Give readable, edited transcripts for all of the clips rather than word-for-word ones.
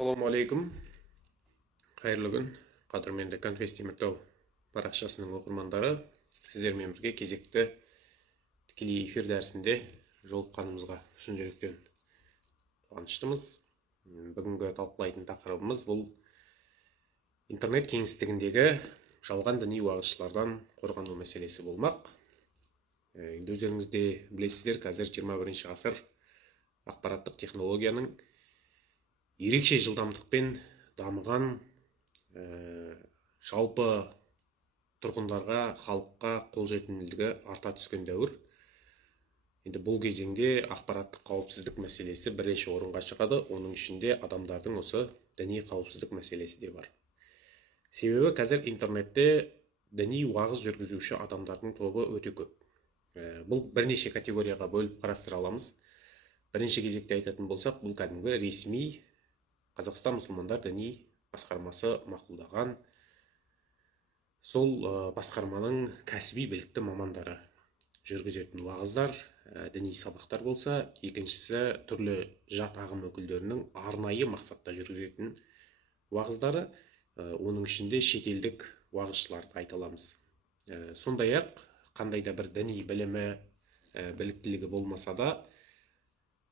Ассалаумағалейкум, қайырлы күн, қадірменді Конфес Теміртау парақшасының оқырмандары. Сіздермен бірге кезекті тікелей эфир дәрісінде жолыққанымызға шын жүректен қуаныштымыз. Бүгінгі талқылайтын тақырыбымыз бұл интернет кеңістігіндегі жалған діни уағызшылардан қорғану мәселесі болмақ. Енді өздеріңіз де білесіздер, қазір 21 ғасыр ақпараттық технологияның ерекше жылдамдықпен дамыған, жалпы тұрғындарға, халыққа қолжетімділігі арта түскен дәуір. Енді бұл кезеңде ақпараттық қауіпсіздік мәселесі бірінші орынға шығады. Оның ішінде адамдардың осы діни қауіпсіздік мәселесі де бар. Себебі қазір интернетте діни уағыз жүргізуші адамдардың тобы өте көп. Бұл бірнеше категорияға бөліп қарастыра аламыз. Бірінші кезекте айтатын болсақ, бұл кәдімгі ресми Қазақстан мұсылмандар діни басқармасы мақұлдаған, сол басқарманың кәсіби білікті мамандары жүргізетін уағыздар, діни сабақтар болса, екіншісі түрлі жат ағым өкілдерінің арнайы мақсатта жүргізетін уағыздары, оның ішінде шетелдік уағызшыларды айта аламыз. Сондай-ақ қандай да бір діни білімі, біліктілігі болмаса да,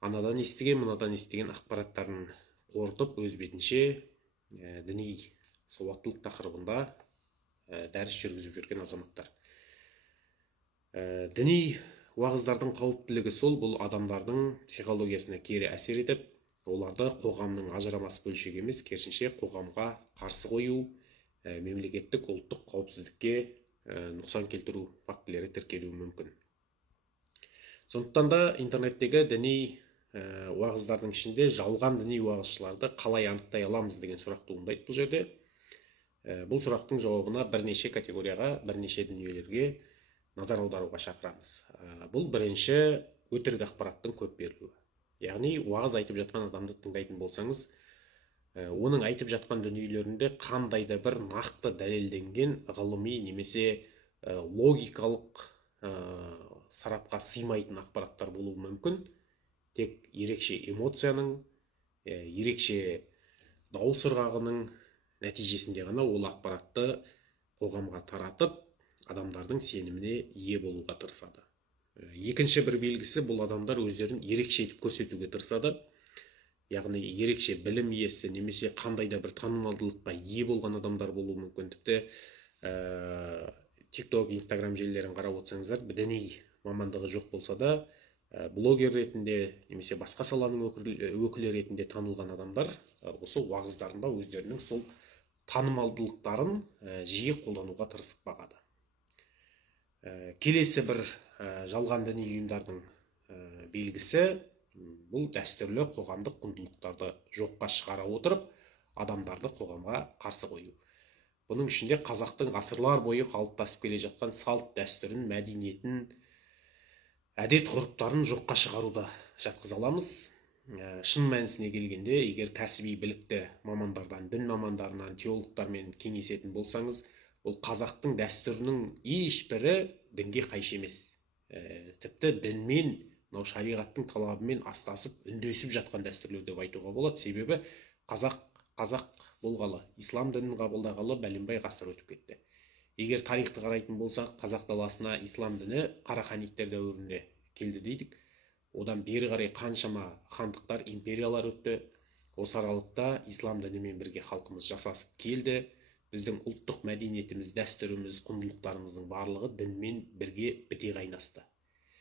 анадан естіген, мынадан естіген ақпараттарын қорытып, өз бетінше діни сауаттылық тақырыбында дәріс жүргізіп жүрген азаматтар. Діни уағыздардың қауіптілігі сол, бұл адамдардың психологиясына кері әсер етіп, оларды қоғамның ажырамас бөлшегі емес, керісінше қоғамға қарсы қою, мемлекеттік ұлттық қауіпсіздікке нұқсан келтіру фактілері тіркелуі мүмкін. Сондықтан да интернеттегі діни уағыздардың ішінде жалған діни уағызшыларды қалай анықтай аламыз деген сұрақ туындайды бұл жерде. Бұл сұрақтың жауабына бірнеше категорияға, бірнеше дүниелерге назар аударуға шақырамыз. Бұл бірінші өтірік ақпараттың көп берілуі. Яғни уағыз айтып жатқан адамды тыңдайтын болсаңыз, оның айтып жатқан дүниелерінде қандай да бір нақты дәлелденген ғылыми немесе логикалық сарапқа сыймайтын ақпараттар болуы мүмкін. Тек ерекше эмоцияның, ерекше дауыс ырғағының нәтижесінде ғана ол ақпаратты қоғамға таратып, адамдардың сеніміне ие болуға тырысады. Екінші бір белгісі, бұл адамдар өздерін ерекше етіп көрсетуге тырысады. Яғни ерекше білім иесі немесе қандай да бір танымалдылыққа ие болған адамдар болуы мүмкін. Тіпті TikTok, Instagram желілерін қарап отырсаңыздар, діни мамандығы жоқ болса да, блогер ретінде немесе басқа саланың өкілі ретінде танылған адамдар осы уағыздарында өздерінің сол танымалдылықтарын жиі қолдануға тырысып бағады. Келесі бір жалған діни ұйымдардың белгісі, бұл дәстүрлі қоғамдық құндылықтарды жоққа шығара отырып, адамдарды қоғамға қарсы қою. Бұның ішінде қазақтың ғасырлар бойы қалыптасып келе жатқан салт дәстүрін, мәдениетін, әдет ғұрыптарын жоққа шығаруды жатқыза аламыз. Шын мәнісіне келгенде, егер кәсіби білікті мамандардан, дін мамандарынан, теологтармен кеңесетін болсаңыз, ол қазақтың дәстүрінің ешбірі дінге қайшы емес. Тіпті дінмен, шариғаттың талабымен астасып, үндесіп жатқан дәстүрлер деп айтуға болады. Себебі қазақ болғалы, ислам дінін қабылдағалы бәленбай ғасыр өтіп кетті. Егер тарихты қарайтын болсақ, қазақ даласына ислам діні қараханиттер дәуіріне келді дейдік. Одан бері қарай қаншама хандықтар, империялар өтті. Осы аралықта ислам дінімен бірге халқымыз жасасып келді. Біздің ұлттық мәдениетіміз, дәстүріміз, құндылықтарымыздың барлығы дінмен бірге біте қайнасты.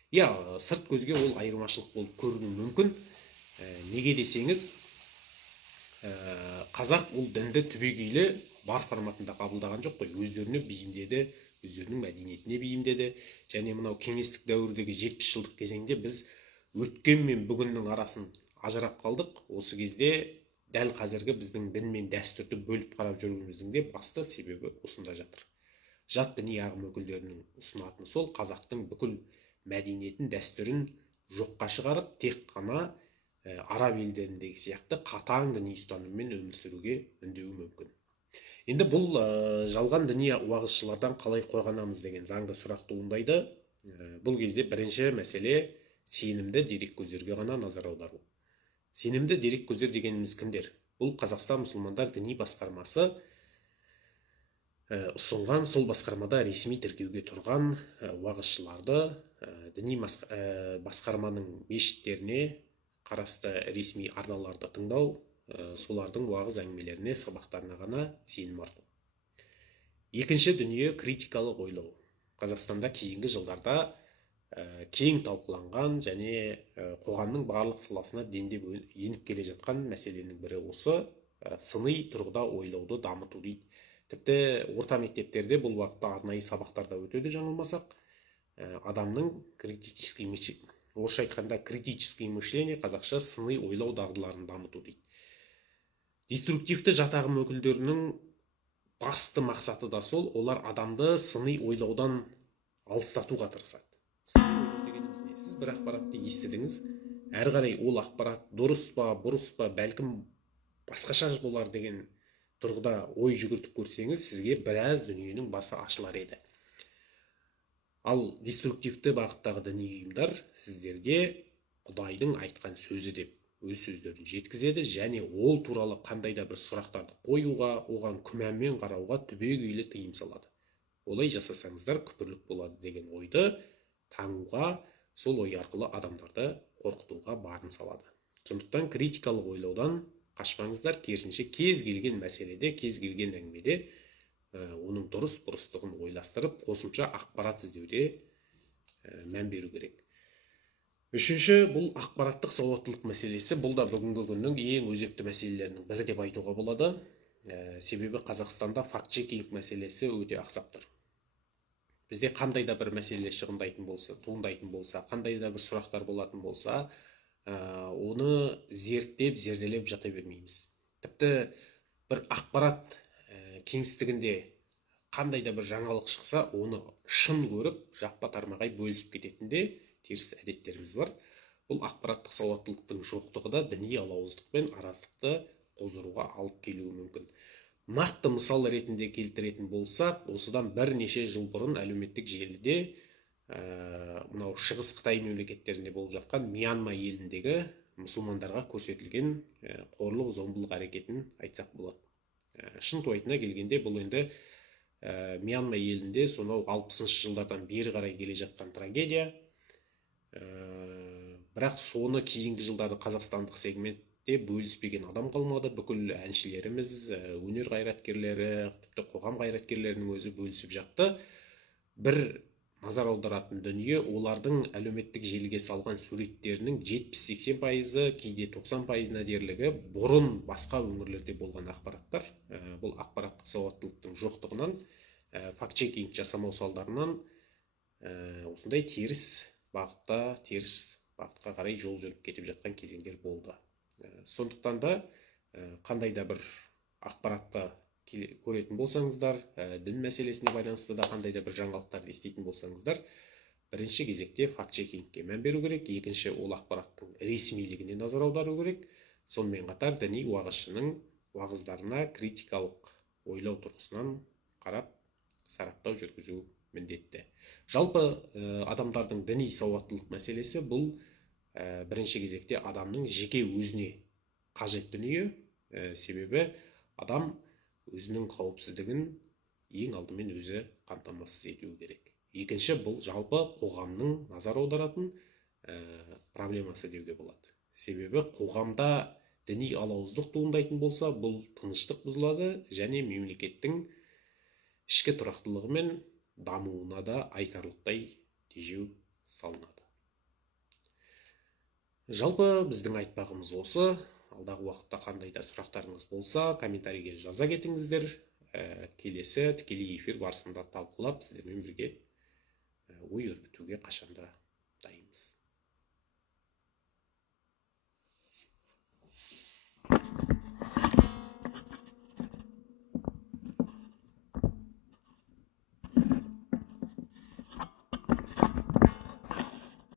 Сырт көзге ол айырмашылық болып көрінуі мүмкін. Неге десеңіз, қазақ ол дінді түбегейлі бар форматында қабылдаған жоқ қой, өздеріне бейімдеді, өздерінің мәдениетіне бейімдеді. Және мынау кеңестік дәуірдегі 70 жылдық кезеңде біз өткен мен бүгіннің арасын ажырап қалдық. Осы кезде дәл қазіргі біздің дін мен дәстүрді бөліп қарап жүруіміздің де басты себебі осында жатыр. Жат діни ағым өкілдерінің ұсынатыны сол, қазақтың бүкіл мәдениетін, дәстүрін жоққа шығарып, тек қана араб елдеріндегі сияқты қатаң діни ұстаныммен өмір сүруге үндеуі мүмкін. Енді бұл жалған діни уағызшылардан қалай қорғанамыз деген заңды сұрақ туындайды. Бұл кезде бірінші мәселе сенімді дереккөздерге ғана назар аудару. Сенімді дереккөздер дегеніміз кімдер? бұл Қазақстан мұсылмандар діни басқармасы ұсынған, сол басқармада ресми тіркеуге тұрған уағызшыларды діни басқарманың мешіттеріне қарасты ресми арналарды тыңдау, солардың уағыз әңгімелеріне, сабақтарына ғана сенім арту. Екінші дүние критикалық ойлау. Қазақстанда кейінгі жылдарда кең талқыланған және қоғамның барлық саласына дендеп еніп келе жатқан мәселенің бірі осы сыни тұрғыда ойлауды дамыту дейді. Тіпті орта мектептерде бұл уақытта арнайы сабақтарда өтеді жаңылмасақ. Адамның орысша айтқанда критическое мышление, қазақша сыни ойлау дағдыларын дамыту дейді. Деструктивті жат ағым өкілдерінің басты мақсаты да сол, олар адамды сыни ойлаудан алыстатуға тырысады. Сыни ойлау дегеніміз не? Сіз бір ақпаратты естідіңіз, әрі қарай ол ақпарат дұрыс па, бұрыс па, бәлкім басқаша болар деген тұрғыда ой жүгіртіп көрсеңіз, сізге біраз дүниенің басы ашылар еді. Ал деструктивті бағыттағы діни ұйымдар сіздерге Құдайдың айтқан сөзі деп өз сөздерін жеткізеді, және ол туралы қандай да бір сұрақтарды қоюға, оған күмәнмен қарауға түбегейлі тыйым салады. Олай жасасаңыздар күпірлік болады деген ойды таңуға, сол ой арқылы адамдарды қорқытуға барын салады. Сондықтан критикалық ойлаудан қашпаңыздар, керісінше кез келген мәселеде, кез келген әңгімеде оның дұрыс бұрыстығын ойластырып, қосымша ақпарат іздеуде мән беру керек. Үшінші, бұл ақпараттық сауаттылық мәселесі. Бұл да бүгінгі күннің ең өзекті мәселелерінің бірі деп айтуға болады. Себебі Қазақстанда факт-чекинг мәселесі өте ақсап тұр. Бізде қандай да бір мәселе туындайтын болса, қандай да бір сұрақтар болатын болса, оны зерттеп, зерделеп жата бермейміз. Тіпті бір ақпарат кеңістігінде қандай да бір жаңалық шықса, оны шын көріп, жаппа тармағай бөлісіп кететінде теріс әдеттеріміз бар. Бұл ақпараттық сауаттылықтың жоқтығы да діни алауыздық пен араздықты қоздыруға алып келуі мүмкін. Нақты мысал ретінде келтіретін болсақ, осыдан бірнеше жыл бұрын әлеуметтік желіде мынау Шығыс Қытай мемлекеттерінде болып жатқан Мьянма еліндегі мұсылмандарға көрсетілген қорлық зомбылық әрекетін айтсақ болады. Шын туайтына келгенде бұл енді Мьянма елінде сонау 60-шы жылдардан бері қарай келе жатқан трагедия. Бірақ соны кейінгі жылдары қазақстандық сегментте бөліспеген адам қалмады. Бүкіл әншілеріміз, өнер қайраткерлері, тіпті қоғам қайраткерлерінің өзі бөлісіп жатты. Бір назар аударатын дүние, олардың әлеуметтік желіге салған суреттерінің 70-80%, кейде 90%-на дерлігі бұрын басқа өңірлерде болған ақпараттар. Бұл ақпараттық сауаттылықтың жоқтығынан, факт-чекинг жасамау салдарынан осындай теріс бағытқа қарай жол жүріп кетіп жатқан кезеңдер болды. Сондықтан да қандай да бір ақпаратты көретін болсаңыздар, дін мәселесіне байланысты да қандай да бір жаңалықтарды еститін болсаңыздар, бірінші кезекте факт-чекингке мән беру керек, екінші ол ақпараттың ресмилігіне назар аудару керек. Сонымен қатар діни уағызшының уағыздарына критикалық ойлау тұрғысынан қарап, сараптау жүргізу міндетті. Жалпы адамдардың діни сауаттылық мәселесі бұл бірінші кезекте адамның жеке өзіне қажет дүние. Себебі адам өзінің қауіпсіздігін ең алдымен өзі қамтамасыз етуі керек. Екінші, бұл жалпы қоғамның назар аударатын проблемасы деуге болады. Себебі қоғамда діни алауыздық туындайтын болса, бұл тыныштық бұзылады және мемлекеттің ішкі тұрақтылығы мен дамуына да айтарлықтай тежеу салынады. Жалпы біздің айтпағымыз осы. Алдағы уақытта қандай да сұрақтарыңыз болса, комментарийге жаза кетіңіздер. Келесі тікелей эфир барысында талқылап, сіздермен бірге ой өрбітуге қашанда дайынбыз.